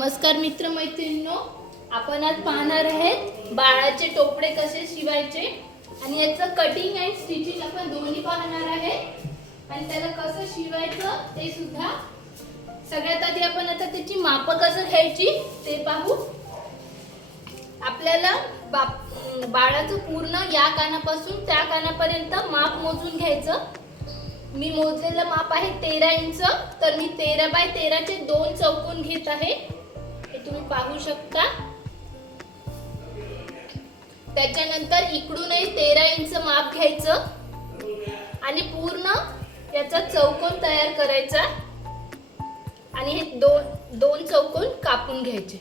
नमस्कार मित्रमैत्रिणींनो, आपण आज पाहणार आहेत बाळाचे टोपडे कसे शिवायचे आणि याचं कटिंग अँड स्टिचिंग आपण दोन्ही पाहणार आहे आणि त्याला कसं शिवायचं ते सुद्धा। सगळ्यात आधी आपण आता त्याची माप कसं घ्यायची ते पाहू। आपल्याला बाळाचं पूर्ण या कानापासून त्या कानापर्यंत माप मोजून घ्यायचं। मी मोजलेलं माप आहे 13 इंच, तर मी 13 बाय 13 चे 2 चौकोन घेत आहे, हे तुम्ही पाहू शकता। त्याच्यानंतर इकडूनही 13 इंच माप घ्यायचं आणि पूर्ण याचा चौकोन तयार करायचा आणि हे दोन चौकोन कापून घ्यायचे।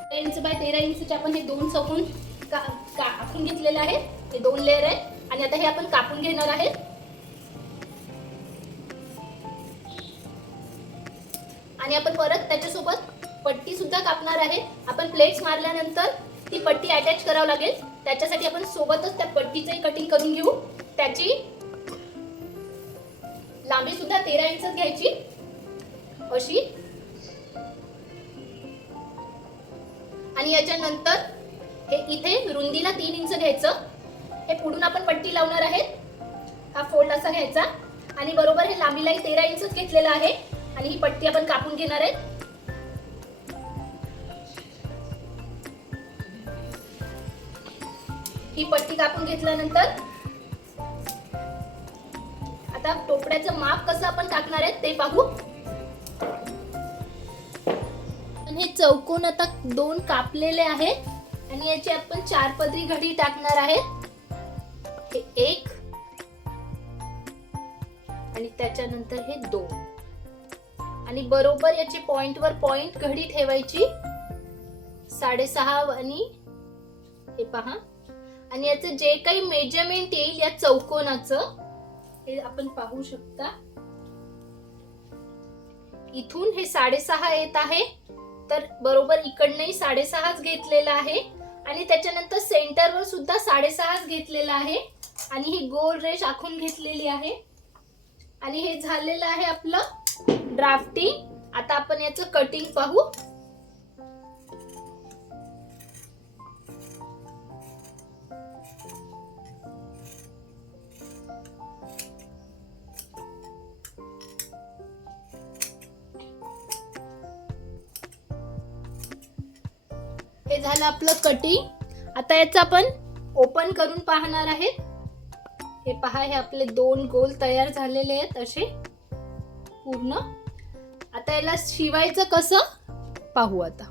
13 इंच बाय 13 इंचचे आपण हे 2 चौकोन कापून घेतलेले आहेत, हे 2 लेयर आहेत आणि आता हे आपण कापून घेणार आहे। आणि आपण परत त्याच्यासोबत पट्टी सुद्धा कापणार आहे। आपण प्लेट्स मारल्यानंतर ती पट्टी अटॅच करावी लागेल, त्याच्यासाठी आपण सोबतच त्या पट्टीचे कटिंग करून घेऊ। त्याची लांबी सुद्धा 13 इंच घ्यायची अशी। आणि याच्यानंतर हे इथे रुंदीला 3 इंच घ्यायचं। हे पुढून आपण पट्टी लावणार आहेत, हा फोल्ड असा घ्यायचा आणि बरोबर हे लांबीलाही 13 इंच घेतलेला आहे आणि ही पट्टी आपण कापून घेणार आहे। ही पट्टी कापून घेतल्यानंतर आता टोपड्याचं माप कसं आपण टाकणार आहे ते पाहू। आणि हे चौकोन आता 2 कापलेले आहेत आणि याची आपण 4 पदरी घडी टाकणार आहे। हे 1 आणि त्याच्यानंतर हे 2 आणि बरोबर याची पॉइंट वर पॉइंट घडी ठेवायची 6.5 आणि हे पहा। आणि याचं जे काही मेजरमेंट येईल या चौकोनाचं हे आपण पाहू शकता। इथून हे 6.5 येत आहे, तर बरोबर इकडनंही 6.5 घेतलेला आहे आणि त्याच्यानंतर सेंटरवर सुद्धा 6.5 घेतलेला आहे आणि ही गोल रेष आखून घेतलेली आहे। आणि हे झालेलं आहे आपलं ड्राफ्टिंग। आता आपण याचं कटिंग पाहू। हे झालं आपलं कटिंग। आता याचं आपण ओपन करून पाहणार आहेत। हे पहा, हे आपले 2 गोल तयार झालेले आहेत असे पूर्ण। आता याला शिवायचं कसं पाहू। आता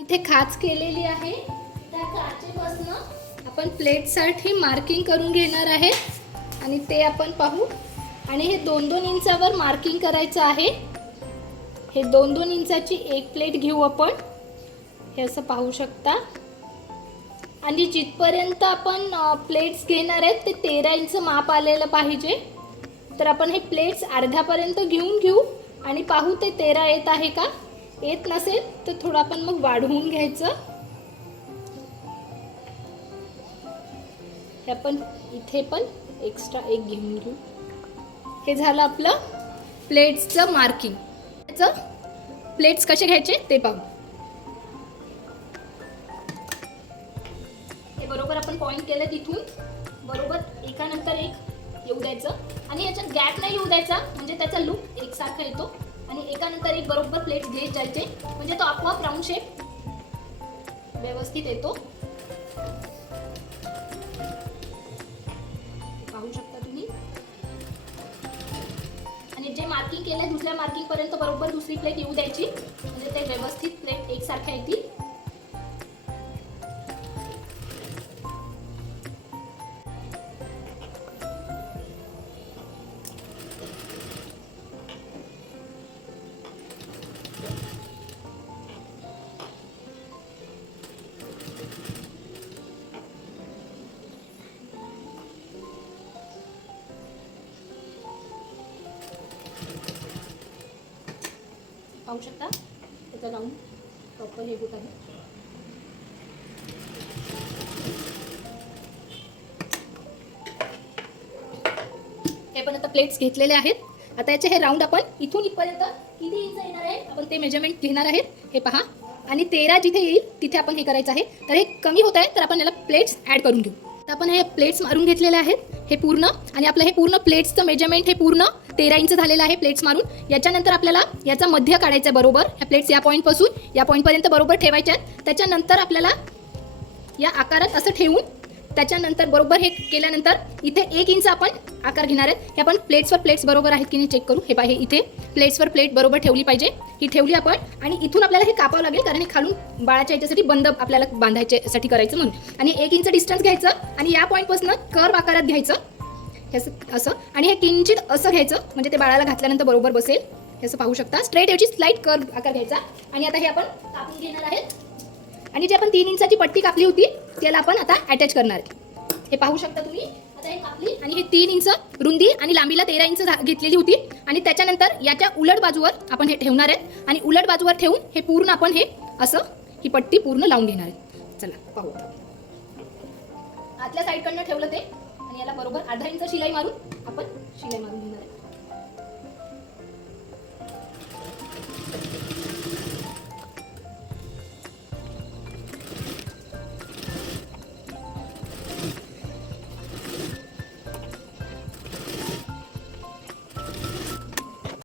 इथे खाच केलेली आहे, त्या खाचेपासून आपण प्लेट साठी मार्किंग करून घेणार आहे आणि ते आपण पाहू। आणि हे 2-2 इंचावर मार्किंग करायचं आहे। हे 2-2 इंचाची एक प्लेट घेऊ आपण, हे असं पाहू शकता। आणि जिथपर्यंत आपण प्लेट्स घेणार आहेत ते 13 इंच माप आलेलं पाहिजे, तर आपण हे प्लेट्स अर्ध्यापर्यंत घेऊन घेऊ आणि पाहू ते 13 येत आहे का। येत नसेल तर थोडं आपण मग वाढवून घ्यायचं। हे आपण इथे पण एक्स्ट्रा एक घेऊन घेऊ। हे झालं आपलं प्लेट्सचं मार्किंग। त्याचं प्लेट्स कसे घ्यायचे ते पाहू। हे बरोबर आपण पॉइंट केलं, तिथून बरोबर एकानंतर एक येऊ द्यायचं आणि याच्यात गॅप नाही येऊ द्यायचा, म्हणजे त्याचा लुक एकसारखा येतो। आणि एकानंतर एक बरोबर प्लेट्स घेत जायचे, म्हणजे तो आपोआप राऊंड शेप व्यवस्थित येतो। पाहू शकता तुम्ही। आणि जे मार्किंग केलंय दुसऱ्या मार्किंग पर्यंत बरोबर दुसरी प्लेट येऊ द्यायची, म्हणजे ते व्यवस्थित प्लेट एकसारख्या येतील। पाहू शकता त्याचा राऊंड प्रॉपर हे होत आहे। हे पण आता प्लेट्स घेतलेले आहेत. आता याचे हे राऊंड आपण इथून इथपर्यंत किती इंच येणार आहे आपण ते मेजरमेंट घेणार आहेत. हे पहा, आणि 13 जिथे येईल तिथे आपण हे करायचं आहे. तर हे कमी होत आहे तर आपण याला प्लेट्स ॲड करून घेऊ. तर आपण हे प्लेट्स मारून घेतलेले आहेत हे पूर्ण, आणि आपलं हे पूर्ण प्लेट्सचं मेजरमेंट हे पूर्ण 13 इंच झालेलं आहे प्लेट्स मारून. याच्यानंतर आपल्याला याचा मध्य काढायचा आहे बरोबर. ह्या प्लेट्स या पॉईंटपासून या पॉईंटपर्यंत बरोबर ठेवायच्या आहेत. त्याच्यानंतर आपल्याला या आकारात असं ठेवून त्याच्यानंतर बरोबर हे केल्यानंतर इथे 1 इंच आपण आकार घेणार आहेत. हे आपण प्लेट्सवर प्लेट्स बरोबर आहेत की नाही चेक करू. हे पाहिजे इथे प्लेट्सवर प्लेट बरोबर ठेवली पाहिजे. ही ठेवली आपण, आणि इथून आपल्याला हे कापावं लागेल कारण हे खालून बाळाच्या याच्यासाठी बंद आपल्याला बांधायच्यासाठी करायचं म्हणून. आणि 1 इंच डिस्टन्स घ्यायचं आणि या पॉईंटपासून कर्व आकारात घ्यायचं हे असं, आणि हे किंचित असं घ्यायचं म्हणजे ते बाळाला घातल्यानंतर बरोबर बसेल. हे असं पाहू शकता. स्ट्रेट ऐवजी स्लाइट कर्व आकार घ्यायचा. आणि आता हे आपण कापून घेणार आहेत. आणि जी आपण 3 इंचाची पट्टी कापली होती त्याला आपण आता अटॅच करणार आहे. हे पाहू शकता तुम्ही. आता हे कापली आणि हे 3 इंच रुंदी आणि लांबीला 13 इंच घेतलेली होती. आणि त्याच्यानंतर याच्या उलट बाजूवर आपण हे ठेवणार आहेत. आणि उलट बाजूवर ठेवून हे पूर्ण आपण हे असं ही पट्टी पूर्ण लावून घेणार आहे. चला पाहू. आतल्या साईडकडनं ठेवलं ते, आणि याला बरोबर अर्धा इंच शिलाई मारून आपण शिलाई मारून घेणार आहे.